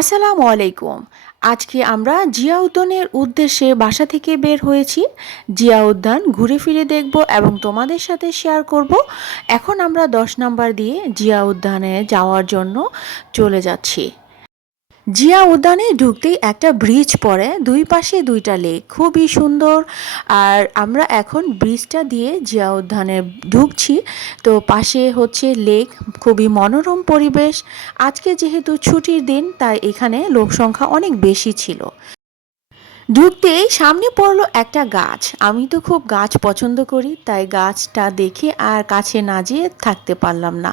আসসালামু আলাইকুম। আজকে আমরা জিয়া উদ্যানের উদ্দেশ্যে বাসা থেকে বের হয়েছি। জিয়া উদ্যান ঘুরে ফিরে দেখব এবং তোমাদের সাথে শেয়ার করব। এখন আমরা 10 নাম্বার দিয়ে জিয়া উদ্যানে যাওয়ার জন্য চলে যাচ্ছি। জিয়া উদ্যানে ঢুকতেই একটা ব্রিজ পড়ে, দুই পাশে দুইটা লেক, খুবই সুন্দর। আর আমরা এখন ব্রিজটা দিয়ে জিয়া উদ্যানে ঢুকছি। তো পাশে হচ্ছে লেক, খুবই মনোরম পরিবেশ। আজকে যেহেতু ছুটির দিন তাই এখানে লোক সংখ্যা অনেক বেশি ছিল। ঢুকতেই সামনে পড়লো একটা গাছ। আমি তো খুব গাছ পছন্দ করি, তাই গাছটা দেখে আর কাছে না যেয়ে থাকতে পারলাম না,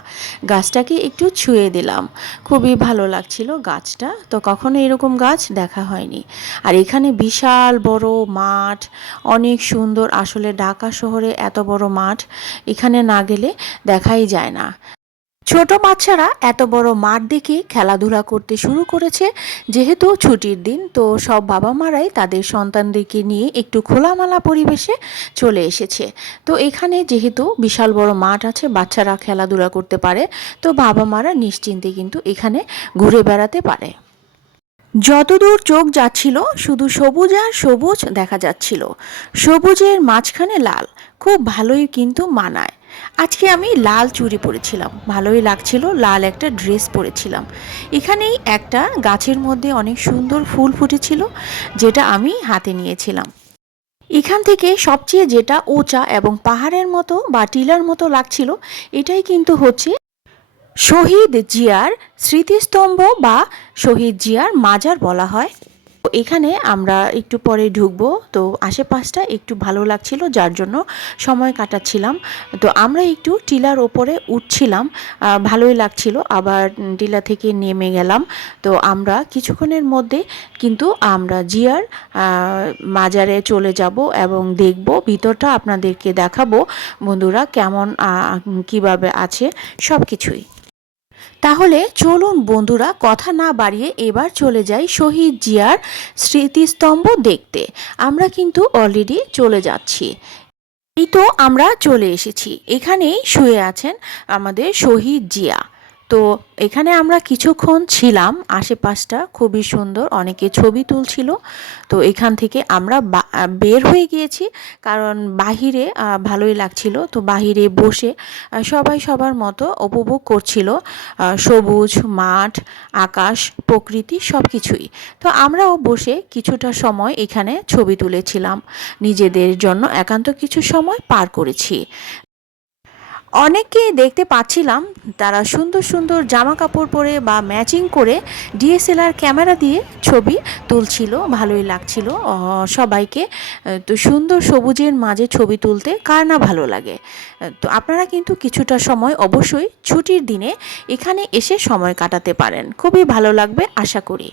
গাছটাকে একটু ছুঁয়ে দিলাম। খুবই ভালো লাগছিল গাছটা, তো কখনো এরকম গাছ দেখা হয়নি। আর এখানে বিশাল বড় মাঠ, অনেক সুন্দর। আসলে ঢাকা শহরে এত বড় মাঠ এখানে না গেলে দেখাই যায় না। ছোট বাচ্চারা এত বড় মাঠ দেখে খেলাধুলা করতে শুরু করেছে। যেহেতু ছুটির দিন, তো সব বাবা মারাই তাদের সন্তানদেরকে নিয়ে একটু খোলামেলা পরিবেশে চলে এসেছে। তো এখানে যেহেতু বিশাল বড় মাঠ আছে, বাচ্চারা খেলাধুলা করতে পারে, তো বাবা মারা নিশ্চিন্তে কিন্তু এখানে ঘুরে বেড়াতে পারে। যতদূর চোখ যাচ্ছিল শুধু সবুজ আর সবুজ দেখা যাচ্ছিল, সবুজের মাঝখানে লাল, খুব ভালোই কিন্তু মানায়। আজকে আমি লাল চুড়ি পরেছিলাম, ভালোই লাগছিল, লাল একটা ড্রেস পরেছিলাম। এখানেই একটা গাছের মধ্যে অনেক সুন্দর ফুল ফুটেছিল, যেটা আমি হাতে নিয়েছিলাম। এখান থেকে সবচেয়ে যেটা উঁচা এবং পাহাড়ের মতো বা টিলার মতো লাগছিল, এটাই কিন্তু হচ্ছে শহীদ জিয়ার স্মৃতিস্তম্ভ বা শহীদ জিয়ার মাজার বলা হয়। তো এখানে আমরা একটু পরে ঢুকবো, তো আশেপাশটা একটু ভালো লাগছিল যার জন্য সময় কাটাচ্ছিলাম। তো আমরা একটু টিলার ওপরে উঠছিলাম, ভালোই লাগছিল, আবার টিলা থেকে নেমে গেলাম। তো আমরা কিছুক্ষণের মধ্যে কিন্তু আমরা জিয়ার মাজারে চলে যাব এবং দেখব, ভিতরটা আপনাদেরকে দেখাবো বন্ধুরা কেমন কিভাবে আছে সব কিছুই। তাহলে চলুন বন্ধুরা, কথা না বাড়িয়ে এবার চলে যাই শহীদ জিয়ার স্মৃতিস্তম্ভ দেখতে। আমরা কিন্তু অলরেডি চলে যাচ্ছি। এই তো আমরা চলে এসেছি, এখানেই শুয়ে আছেন আমাদের শহীদ জিয়া। তো এখানে আমরা কিছুক্ষণ ছিলাম, আশেপাশটা খুবই সুন্দর, অনেকে ছবি তুলছিল। তো এখান থেকে আমরা বের হয়ে গিয়েছি, কারণ বাহিরে ভালোই লাগছিল। তো বাহিরে বসে সবাই সবার মতো উপভোগ করছিল সবুজ মাঠ, আকাশ, প্রকৃতি সব কিছুই। তো আমরাও বসে কিছুটা সময় এখানে ছবি তুলেছিলাম, নিজেদের জন্য একান্ত কিছু সময় পার করেছি। অনেককে দেখতে পাচ্ছিলাম তারা সুন্দর সুন্দর জামা কাপড় পরে বা ম্যাচিং করে ডিএসএলআর ক্যামেরা দিয়ে ছবি তুলছিল, ভালোই লাগছিল সবাইকে। তো সুন্দর সবুজের মাঝে ছবি তুলতে কার না ভালো লাগে। তো আপনারা কিন্তু কিছুটা সময় অবশ্যই ছুটির দিনে এখানে এসে সময় কাটাতে পারেন, খুবই ভালো লাগবে আশা করি।